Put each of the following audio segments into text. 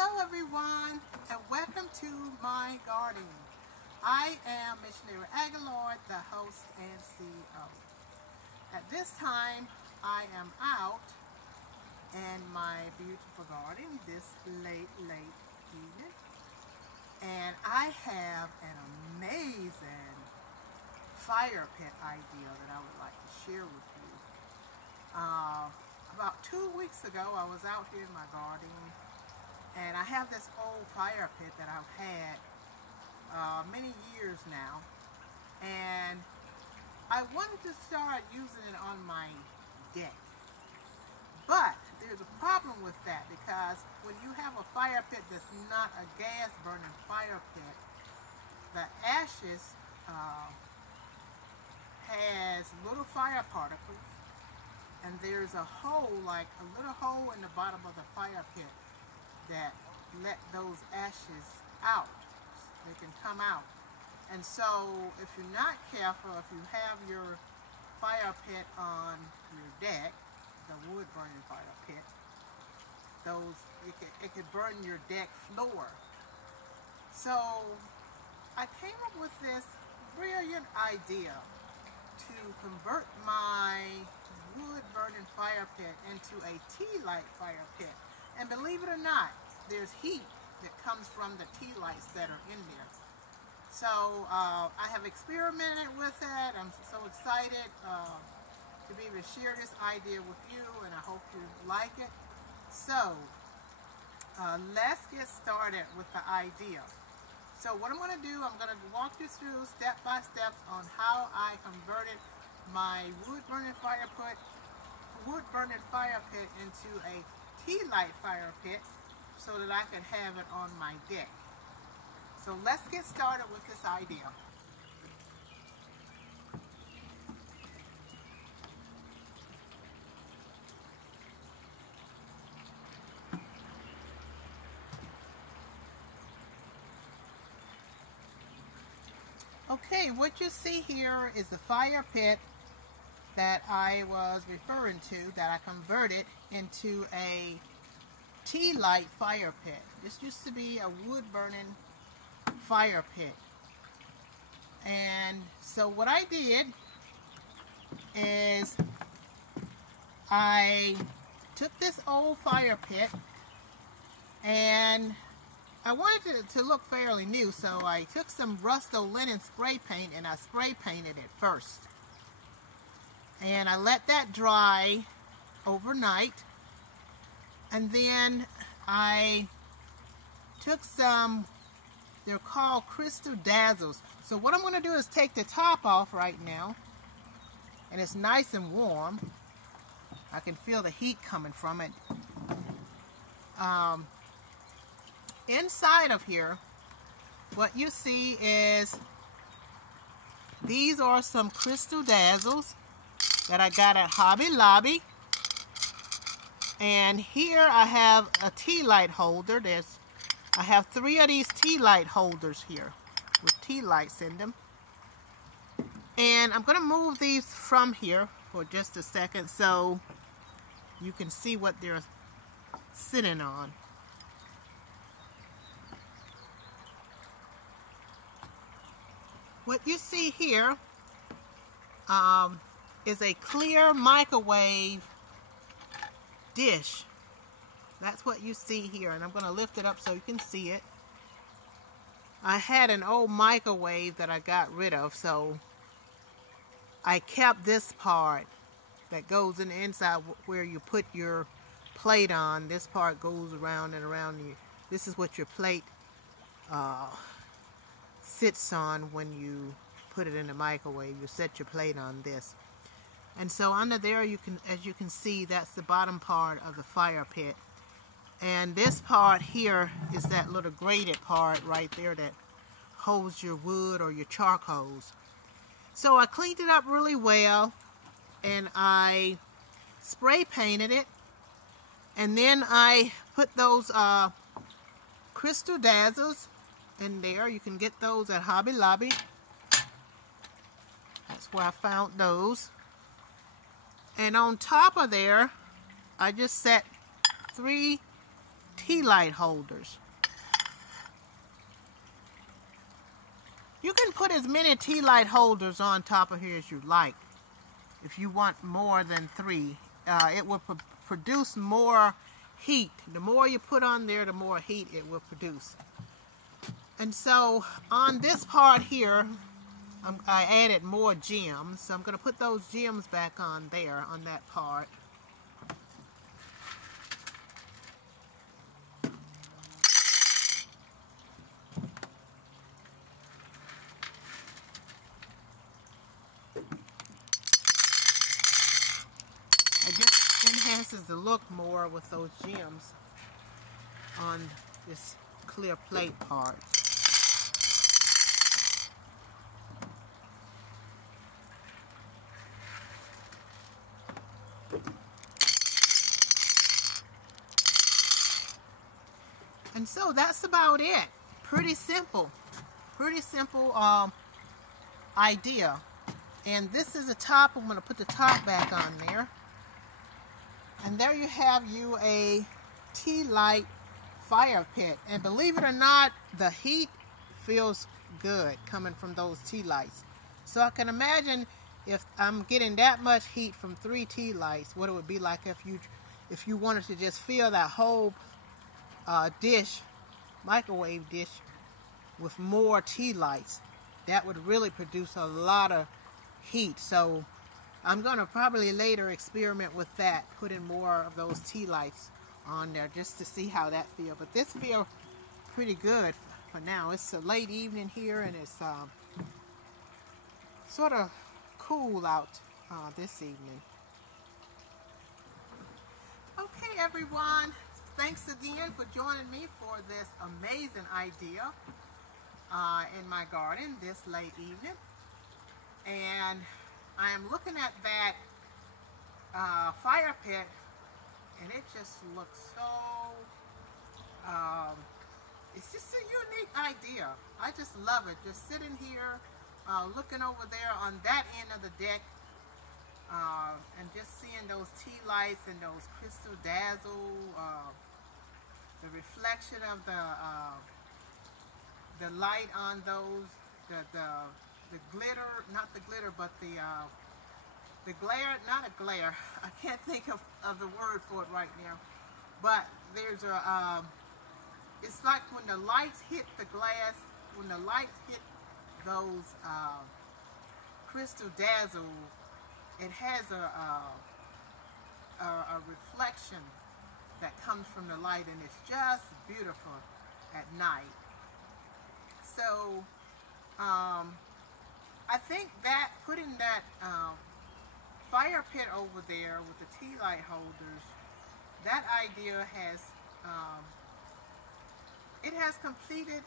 Hello everyone, and welcome to my garden. I am Missionary Aguillard, the host and CEO. At this time, I am out in my beautiful garden this late evening, and I have an amazing fire pit idea that I would like to share with you. About 2 weeks ago, I was out here in my garden, and I have this old fire pit that I've had many years now, and I wanted to start using it on my deck. But there's a problem with that, because when you have a fire pit that's not a gas burning fire pit, the ashes has little fire particles, and there's a hole, like a little hole in the bottom of the fire pit that let those ashes out. They can come out. And so if you're not careful, if you have your fire pit on your deck, the wood burning fire pit, it could burn your deck floor. So I came up with this brilliant idea to convert my wood burning fire pit into a tea light fire pit. And believe it or not, there's heat that comes from the tea lights that are in there. So I have experimented with it. I'm so excited to be able to share this idea with you, and I hope you like it. So let's get started with the idea. So what I'm going to do, I'm going to walk you through step by step on how I converted my wood burning fire pit into a tea light fire pit so that I can have it on my deck. So let's get started with this idea. Okay, what you see here is the fire pit that I was referring to, that I converted into a tea light fire pit. This used to be a wood burning fire pit. And so what I did is I took this old fire pit, and I wanted it to look fairly new, so I took some rust-o-linen spray paint and I spray painted it first. And I let that dry overnight, and then I took some, they're called crystal dazzles. So what I'm going to do is take the top off right now, and it's nice and warm. I can feel the heat coming from it. Inside of here, what you see is these are some crystal dazzles that I got at Hobby Lobby. And here I have a tea light holder. I have 3 of these tea light holders here with tea lights in them. And I'm going to move these from here for just a second so you can see what they're sitting on. What you see here is a clear microwave dish. That's what you see here, and I'm going to lift it up so you can see it. I had an old microwave that I got rid of, so I kept this part that goes in the inside where you put your plate on. This part goes around and around you. This is what your plate sits on when you put it in the microwave. You set your plate on this. And so under there, as you can see, that's the bottom part of the fire pit. And this part here is that little grated part right there that holds your wood or your charcoals. So I cleaned it up really well, and I spray painted it, and then I put those crystal dazzles in there. You can get those at Hobby Lobby. That's where I found those. And on top of there, I just set 3 tea light holders. You can put as many tea light holders on top of here as you like. If you want more than 3, it will produce more heat. The more you put on there, the more heat it will produce. And so on this part here, I added more gems. So I'm going to put those gems back on there, on that part. It just enhances the look more with those gems on this clear plate part. And so that's about it. Pretty simple idea. And this is the top. I'm going to put the top back on there. And there you have a tea light fire pit. And believe it or not, the heat feels good coming from those tea lights. So I can imagine if I'm getting that much heat from 3 tea lights, what it would be like if you wanted to just fill that whole microwave dish with more tea lights. That would really produce a lot of heat. So I'm going to probably later experiment with that, putting more of those tea lights on there just to see how that feels. But this feels pretty good for now. It's a late evening here, and it's sort of cool out this evening. Okay, everyone. Thanks again for joining me for this amazing idea in my garden this late evening. And I am looking at that fire pit, and it just looks so, it's just a unique idea. I just love it. Just sitting here, looking over there on that end of the deck, and just seeing those tea lights and those crystal dazzle, the reflection of the light on those, the glitter, not the glitter, but the glare, not a glare. I can't think of the word for it right now. But there's it's like when the lights hit the glass, when the lights hit those crystal dazzle, it has a reflection that comes from the light, and it's just beautiful at night. So I think that putting that fire pit over there with the tea light holders, that idea has it has completed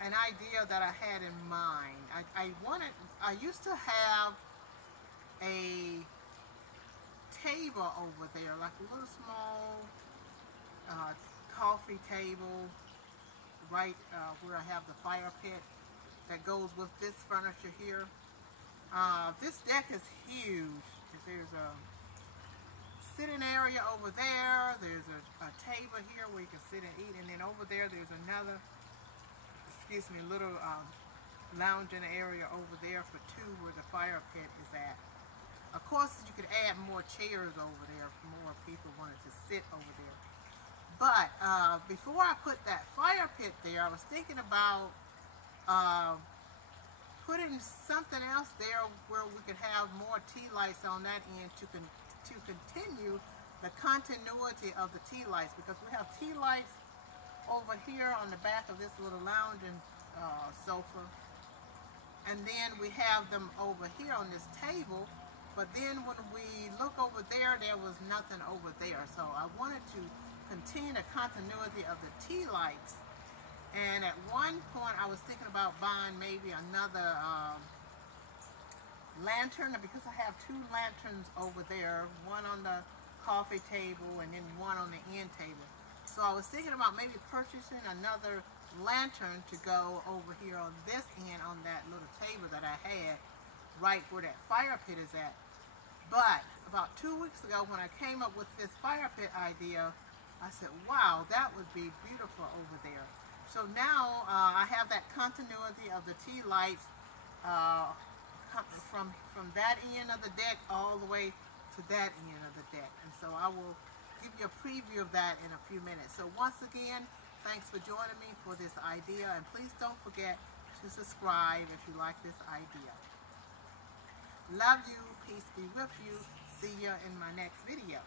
an idea that I had in mind. I used to have a table over there, like a little small coffee table, right where I have the fire pit that goes with this furniture here. This deck is huge. There's a sitting area over there. There's a table here where you can sit and eat, and then over there there's another, little lounging area over there for 2 where the fire pit is at. Of course, you could add more chairs over there if more people wanted to sit over there. But before I put that fire pit there, I was thinking about putting something else there where we could have more tea lights on that end to continue the continuity of the tea lights, because we have tea lights over here on the back of this little lounging sofa, and then we have them over here on this table. But then when we look over there, there was nothing over there. So I wanted to continue the continuity of the tea lights. And at one point I was thinking about buying maybe another lantern, because I have 2 lanterns over there, one on the coffee table and then one on the end table. So I was thinking about maybe purchasing another lantern to go over here on this end on that little table that I had right where that fire pit is at. But about 2 weeks ago, when I came up with this fire pit idea, I said, wow, that would be beautiful over there. So now I have that continuity of the tea lights from that end of the deck all the way to that end of the deck. And so I will give you a preview of that in a few minutes. So once again, thanks for joining me for this idea, and please don't forget to subscribe if you like this idea. Love you, peace be with you. See you in my next video.